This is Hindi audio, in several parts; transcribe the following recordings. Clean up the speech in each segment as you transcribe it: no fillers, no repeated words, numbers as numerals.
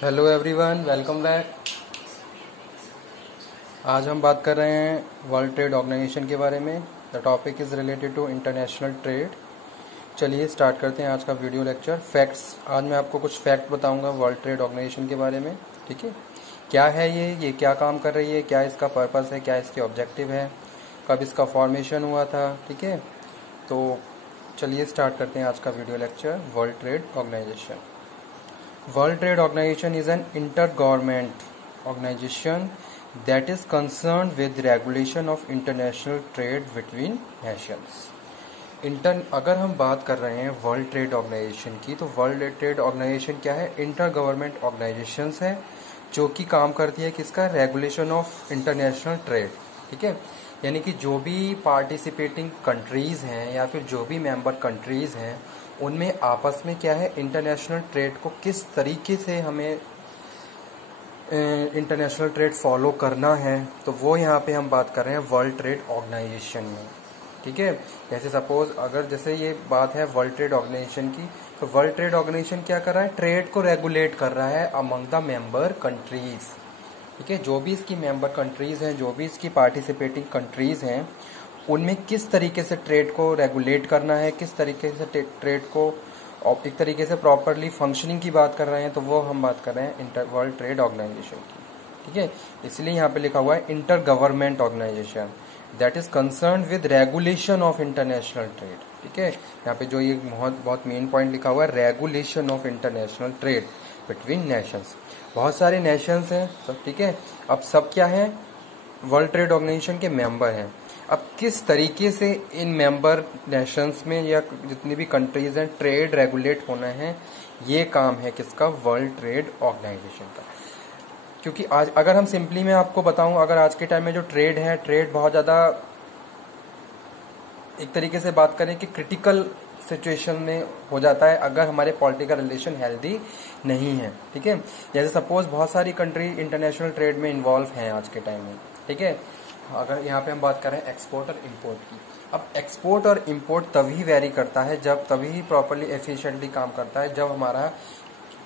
Hello everyone, welcome back. आज हम बात कर रहे हैं वर्ल्ड ट्रेड ऑर्गेनाइजेशन के बारे में। The topic is related to international trade. चलिए स्टार्ट करते हैं आज का वीडियो लेक्चर। फैक्ट्स, आज मैं आपको कुछ फैक्ट बताऊंगा वर्ल्ड ट्रेड ऑर्गेनाइजेशन के बारे में। ठीक है, क्या है ये क्या काम कर रही है, क्या इसका पर्पस है, क्या इसके ऑब्जेक्टिव है, कब इसका फॉर्मेशन हुआ था। ठीक है, तो चलिए स्टार्ट करते हैं आज का video lecture. World trade organization. World Trade Organization is an intergovernment organization that is concerned with regulation of international trade between nations. अगर हम बात कर रहे हैं वर्ल्ड ट्रेड ऑर्गेनाइजेशन की, तो वर्ल्ड ट्रेड ऑर्गेनाइजेशन क्या है? इंटर गवर्नमेंट ऑर्गेनाइजेशन है जो कि काम करती है किसका? Regulation of international trade. ठीक है, यानी कि जो भी पार्टिसिपेटिंग कंट्रीज हैं या फिर जो भी मेंबर कंट्रीज हैं, उनमें आपस में क्या है, इंटरनेशनल ट्रेड को किस तरीके से हमें इंटरनेशनल ट्रेड फॉलो करना है, तो वो यहाँ पे हम बात कर रहे हैं वर्ल्ड ट्रेड ऑर्गेनाइजेशन में। ठीक है, जैसे सपोज अगर जैसे ये बात है वर्ल्ड ट्रेड ऑर्गेनाइजेशन की, तो वर्ल्ड ट्रेड ऑर्गेनाइजेशन क्या कर रहा है? ट्रेड को रेगुलेट कर रहा है अमंग द मेंबर कंट्रीज। ठीक है, जो भी इसकी मेंबर कंट्रीज हैं, जो भी इसकी पार्टिसिपेटिंग कंट्रीज हैं, उनमें किस तरीके से ट्रेड को रेगुलेट करना है, किस तरीके से ट्रेड को एक तरीके से प्रॉपरली फंक्शनिंग की बात कर रहे हैं, तो वो हम बात कर रहे हैं वर्ल्ड ट्रेड ऑर्गेनाइजेशन की। ठीक है, इसलिए यहाँ पे लिखा हुआ है inter government organization that is concern with regulation of international trade. ठीक है, यहाँ पे जो ये बहुत मेन पॉइंट लिखा हुआ है, regulation of international trade between Nations. बहुत सारे नेशंस हैं सब। ठीक है, अब सब क्या है? वर्ल्ड ट्रेड ऑर्गेनाइजेशन के मेंबर हैं। अब किस तरीके से इन मेंबर नेशंस में या जितनी भी कंट्रीज हैं, ट्रेड रेगुलेट होना है, ये काम है किसका? वर्ल्ड ट्रेड ऑर्गेनाइजेशन का। क्योंकि आज अगर हम सिंपली मैं आपको बताऊं, अगर आज के टाइम में जो ट्रेड है, ट्रेड बहुत ज़्यादा एक तरीके से बात करें कि क्रिटिकल सिचुएशन में हो जाता है अगर हमारे पॉलिटिकल रिलेशन हेल्दी नहीं है। ठीक है, जैसे सपोज बहुत सारी कंट्री इंटरनेशनल ट्रेड में इन्वॉल्व हैं आज के टाइम में। ठीक है, अगर यहाँ पे हम बात करें एक्सपोर्ट और इम्पोर्ट की, अब एक्सपोर्ट और इम्पोर्ट तभी वेरी करता है जब, तभी प्रॉपरली एफिशिएंटली काम करता है जब हमारा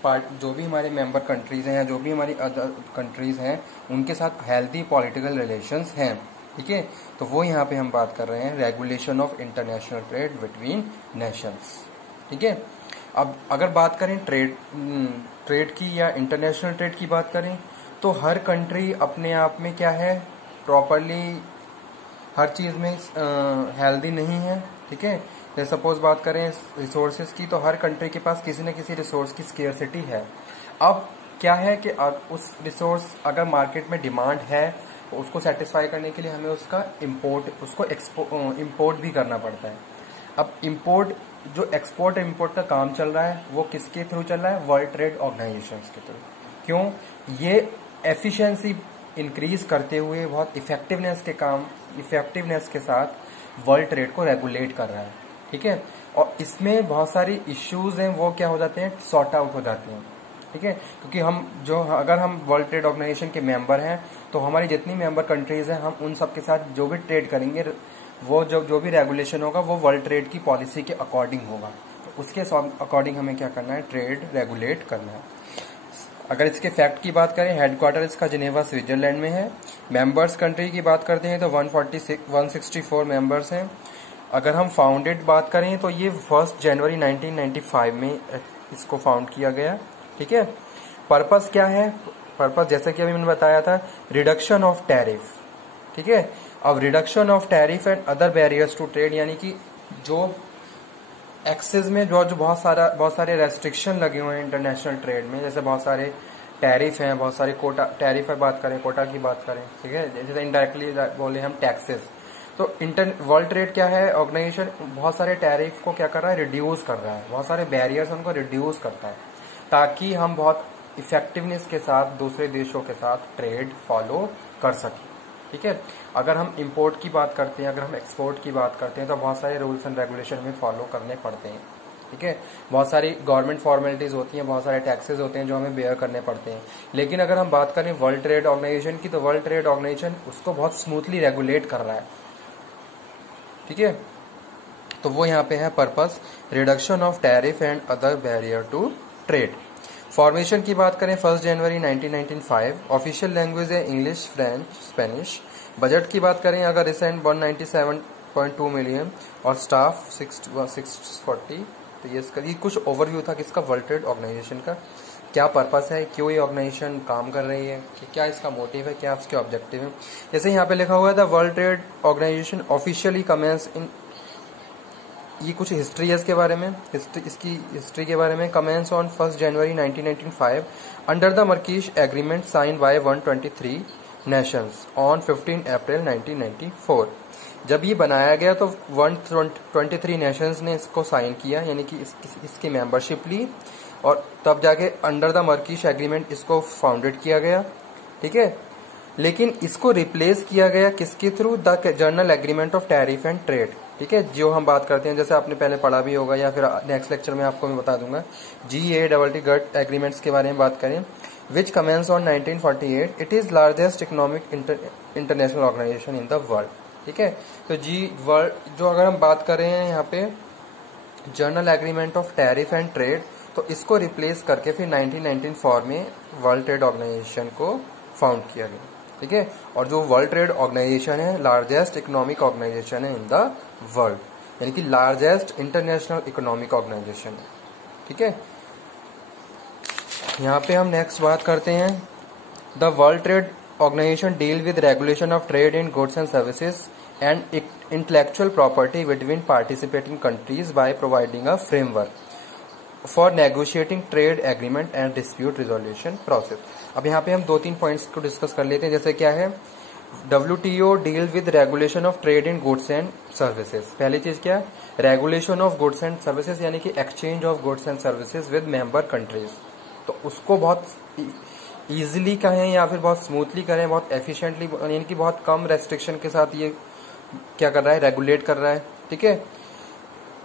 जो भी हमारे मेंबर कंट्रीज हैं या जो भी हमारी अदर कंट्रीज हैं, उनके साथ हेल्दी पॉलिटिकल रिलेशंस हैं। ठीक है, तो वो यहाँ पे हम बात कर रहे हैं regulation of international trade between Nations. ठीक है, अब अगर बात करें ट्रेड की या इंटरनेशनल ट्रेड की बात करें, तो हर कंट्री अपने आप में क्या है, प्रॉपरली हर चीज़ में हेल्दी नहीं है। ठीक है, जैसे सपोज बात करें रिसोर्सेज की, तो हर कंट्री के पास किसी न किसी रिसोर्स की स्केर्सिटी है। अब क्या है कि उस रिसोर्स अगर मार्केट में डिमांड है, तो उसको सेटिस्फाई करने के लिए हमें उसका इम्पोर्ट भी करना पड़ता है। अब इम्पोर्ट, जो एक्सपोर्ट इम्पोर्ट का काम चल रहा है, वो किसके थ्रू चल रहा है? वर्ल्ड ट्रेड ऑर्गेनाइजेशन के थ्रू। क्यों? ये एफिशिएंसी इंक्रीज करते हुए बहुत इफेक्टिवनेस के साथ वर्ल्ड ट्रेड को रेगुलेट कर रहा है। ठीक है, और इसमें बहुत सारी इश्यूज हैं, वो क्या हो जाते हैं? सॉर्ट आउट हो जाते हैं। ठीक है, क्योंकि अगर हम वर्ल्ड ट्रेड ऑर्गेनाइजेशन के मेंबर हैं, तो हमारी जितनी मेंबर कंट्रीज हैं, हम उन सब के साथ जो भी ट्रेड करेंगे, वो जो भी रेगुलेशन होगा, वो वर्ल्ड ट्रेड की पॉलिसी के अकॉर्डिंग होगा। तो उसके अकॉर्डिंग हमें क्या करना है? ट्रेड रेगुलेट करना है। अगर इसके फैक्ट की बात करें, हेडक्वार्टर इसका जिनेवा स्विट्जरलैंड में है। मेंबर्स कंट्री की बात करते हैं तो 164 मेंबर्स हैं। अगर हम फाउंडेड बात करें तो ये 1 जनवरी 1995 में इसको फाउंड किया गया। ठीक है, पर्पस क्या है? पर्पस जैसे कि अभी मैंने बताया था, रिडक्शन ऑफ टैरिफ। ठीक है, अब reduction of tariff and other barriers to trade, यानी कि जो एक्सेस में जो बहुत सारे रेस्ट्रिक्शन लगे हुए हैं इंटरनेशनल ट्रेड में, जैसे बहुत सारे टैरिफ हैं, बहुत सारे कोटा टैरिफ है, बात करें कोटा की बात करें। ठीक है, जैसे इनडायरेक्टली बोले हम टैक्सेस, तो वर्ल्ड ट्रेड क्या है? ऑर्गेनाइजेशन बहुत सारे टैरिफ को क्या कर रहा है? रिड्यूस कर रहा है। बहुत सारे बैरियर्स उनको रिड्यूस करता है, ताकि हम बहुत इफेक्टिवनेस के साथ दूसरे देशों के साथ ट्रेड फॉलो कर सकें। ठीक है, अगर हम इंपोर्ट की बात करते हैं, अगर हम एक्सपोर्ट की बात करते हैं, तो बहुत सारे रूल्स एंड रेगुलेशन हमें फॉलो करने पड़ते हैं। ठीक है, बहुत सारी गवर्नमेंट फॉर्मेलिटीज होती हैं, बहुत सारे टैक्सेस होते हैं जो हमें बेयर करने पड़ते हैं। लेकिन अगर हम बात करें वर्ल्ड ट्रेड ऑर्गेनाइजेशन की, तो वर्ल्ड ट्रेड ऑर्गेनाइजेशन उसको बहुत स्मूथली रेगुलेट कर रहा है। ठीक है, तो वो यहाँ पे है purpose, reduction of tariff and other barrier to trade. Formation की बात करें 1 जनवरी 1995, ऑफिशियल लैंग्वेज है इंग्लिश, फ्रेंच, स्पेनिश। बजट की बात करें अगर रिसेंट 197.2 मिलियन और स्टाफ 640। तो ये इसका ये कुछ ओवरव्यू था किसका, वर्ल्ड ट्रेड ऑर्गेनाइजेशन का, क्या पर्पस है, क्यों ये ऑर्गेनाइजेशन काम कर रही है, कि क्या इसका मोटिव है, क्या उसके ऑब्जेक्टिव है। जैसे यहाँ पे लिखा हुआ था world trade organization officially commences in, ये कुछ हिस्ट्री है इसके बारे में, इसकी हिस्ट्री के बारे में। Commences on 1 January 1995 under the Marrakesh agreement sign by 123 nations on 15 April 1994। जब ये बनाया गया तो 123 नेशंस ने इसको साइन किया, यानी कि इसकी मेंबरशिप ली, और तब जाके अंडर द मर्कीश एग्रीमेंट इसको फाउंडेड किया गया। ठीक है, लेकिन इसको रिप्लेस किया गया किसके through, the journal agreement of tariff and trade. ठीक है, जो हम बात करते हैं, जैसे आपने पहले पढ़ा भी होगा या फिर नेक्स्ट लेक्चर में आपको मैं बता दूंगा, GATT गट एग्रीमेंट्स के बारे में बात करें, which commences on 1948। It is largest economic international organization in the world. ठीक है, तो वर्ल्ड जो अगर हम बात कर रहे हैं यहाँ पे journal agreement of tariff and trade, तो इसको रिप्लेस करके फिर 1994 में वर्ल्ड ट्रेड ऑर्गेनाइजेशन को फाउंड किया गया। ठीक है, और जो वर्ल्ड ट्रेड ऑर्गेनाइजेशन है लार्जेस्ट इकोनॉमिक ऑर्गेनाइजेशन है इन द वर्ल्ड, यानी कि लार्जेस्ट इंटरनेशनल इकोनॉमिक ऑर्गेनाइजेशन है। ठीक है, यहाँ पे हम नेक्स्ट बात करते हैं, the world trade organization deal with regulation of trade in goods and services and intellectual property between participating countries by providing a framework for negotiating trade agreement and dispute resolution process. अब यहाँ पे हम 2-3 पॉइंट्स को डिस्कस कर लेते हैं। जैसे क्या है, WTO deal with regulation of trade in goods and services. पहली चीज क्या है, regulation of goods and services, यानी कि exchange of goods and services with member countries. तो उसको बहुत इजीली कहें या फिर बहुत स्मूथली करें, बहुत एफिशिएंटली, यानी कि बहुत कम रेस्ट्रिक्शन के साथ ये क्या कर रहा है, रेगुलेट कर रहा है। ठीक है,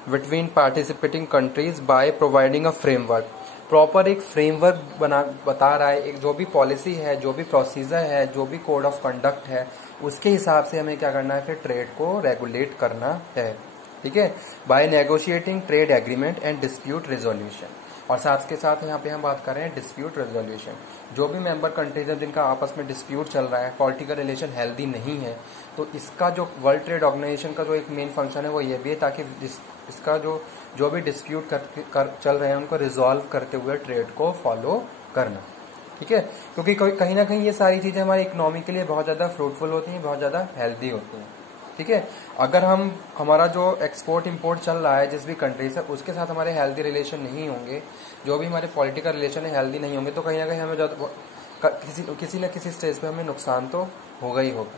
between participating countries by providing a framework, proper एक फ्रेमवर्क बता रहा है, एक जो भी पॉलिसी है, जो भी प्रोसीजर है, जो भी कोड ऑफ कंडक्ट है, उसके हिसाब से हमें क्या करना है, फिर ट्रेड को रेगुलेट करना है। ठीक है, by negotiating trade agreement and dispute resolution. और साथ के साथ यहाँ पे हम बात कर रहे हैं डिस्प्यूट रेजोल्यूशन। जो भी मेंबर कंट्रीज है जिनका आपस में डिस्प्यूट चल रहा है, पॉलिटिकल रिलेशन हेल्दी नहीं है, तो इसका जो वर्ल्ड ट्रेड ऑर्गेनाइजेशन का जो एक मेन फंक्शन है वो ये भी है, ताकि इसका जो भी डिस्प्यूट चल रहे हैं उनको रिजॉल्व करते हुए ट्रेड को फॉलो करना। ठीक है, क्योंकि कहीं ना कहीं ये सारी चीजें हमारी इकोनॉमी के लिए बहुत ज्यादा फ्रूटफुल होती हैं, बहुत ज्यादा हेल्दी होती हैं। ठीक है, अगर हमारा जो एक्सपोर्ट इंपोर्ट चल रहा है जिस भी कंट्री से, उसके साथ हमारे हेल्दी रिलेशन नहीं होंगे, जो भी हमारे पॉलिटिकल रिलेशन है हेल्दी नहीं होंगे, तो कहीं ना कहीं हमें किसी न किसी स्टेज पे हमें नुकसान तो होगा ही होगा।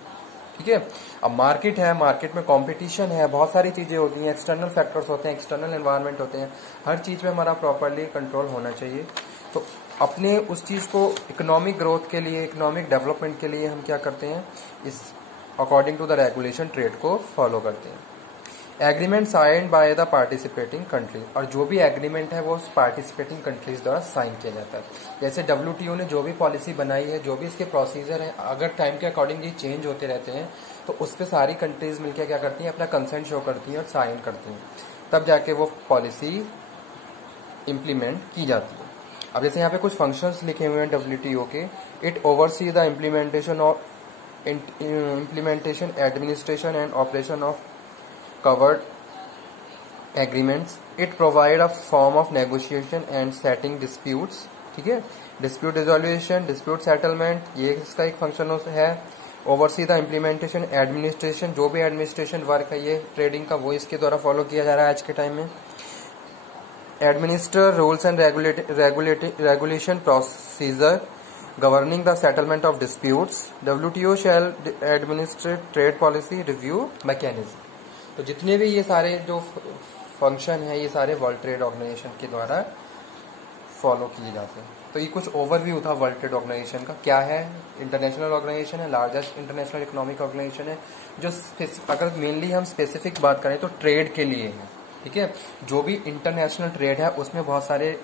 ठीक है, अब मार्केट है, मार्केट में कंपटीशन है, बहुत सारी चीजें होती हैं, एक्सटर्नल फैक्टर्स होते हैं, एक्सटर्नल एनवायरनमेंट होते हैं, हर चीज पे हमारा प्रॉपरली कंट्रोल होना चाहिए। तो अपने उस चीज को इकोनॉमिक ग्रोथ के लिए, इकोनॉमिक डेवलपमेंट के लिए हम क्या करते हैं, इस according to the regulation trade को फॉलो करते हैं। Agreement signed by the participating country, और जो भी एग्रीमेंट है वो पार्टिसिपेटिंग कंट्रीज द्वारा साइन किया जाता है। जैसे WTO ने जो भी पॉलिसी बनाई है, जो भी इसके प्रोसीजर है, अगर टाइम के अकॉर्डिंग ये चेंज होते रहते हैं, तो उस पर सारी कंट्रीज मिलकर क्या करती हैं, अपना कंसेंट शो करती हैं और साइन करती हैं, तब जाके वो पॉलिसी इम्प्लीमेंट की जाती है। अब जैसे यहाँ पे कुछ फंक्शंस लिखे हुए हैं WTO के, it oversee the implementation, administration and operation of covered agreements. It provide a form of negotiation and setting disputes. ठीक है, dispute resolution, dispute settlement, ये इसका एक फंक्शन है। oversee the implementation, administration, जो भी एडमिनिस्ट्रेशन वर्क है ये ट्रेडिंग का, वो इसके द्वारा फॉलो किया जा रहा है आज के टाइम में। administer rules and regulation procedure governing the settlement of disputes. WTO shall administer trade policy review mechanism. तो जितने भी ये सारे जो फंक्शन है, ये सारे वर्ल्ड ट्रेड ऑर्गेनाइजेशन के द्वारा फॉलो किए जाते हैं। तो ये कुछ ओवरव्यू था वर्ल्ड ट्रेड ऑर्गेनाइजेशन का। क्या है, इंटरनेशनल ऑर्गेनाइजेशन है, लार्जेस्ट इंटरनेशनल इकोनॉमिक ऑर्गेनाइजेशन है, जो अगर मेनली हम स्पेसिफिक बात करें तो ट्रेड के लिए है। ठीक है, जो भी इंटरनेशनल ट्रेड है उसमें बहुत सारे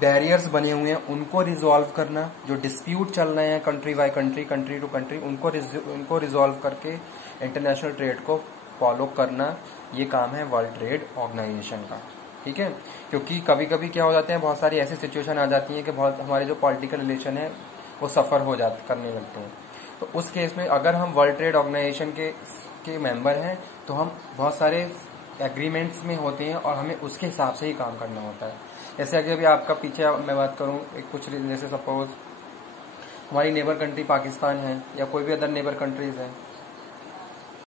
बैरियर्स बने हुए हैं, उनको रिजॉल्व करना, जो डिस्प्यूट चल रहे हैं country by country, country to country, उनको रिजॉल्व करके इंटरनेशनल ट्रेड को फॉलो करना, ये काम है वर्ल्ड ट्रेड ऑर्गेनाइजेशन का। ठीक है, क्योंकि कभी कभी क्या हो जाते हैं, बहुत सारी ऐसी सिचुएशन आ जाती है कि बहुत हमारे जो पॉलिटिकल रिलेशन है वो सफ़र हो जाते करने लगते हैं। तो उस केस में अगर हम वर्ल्ड ट्रेड ऑर्गेनाइजेशन के मेंबर हैं तो हम बहुत सारे एग्रीमेंट्स में होते हैं और हमें उसके हिसाब से ही काम करना होता है। जैसे कि अभी आपका पीछे मैं बात करूँ कुछ, जैसे सपोज हमारी नेबर कंट्री पाकिस्तान है या कोई भी अदर नेबर कंट्रीज है,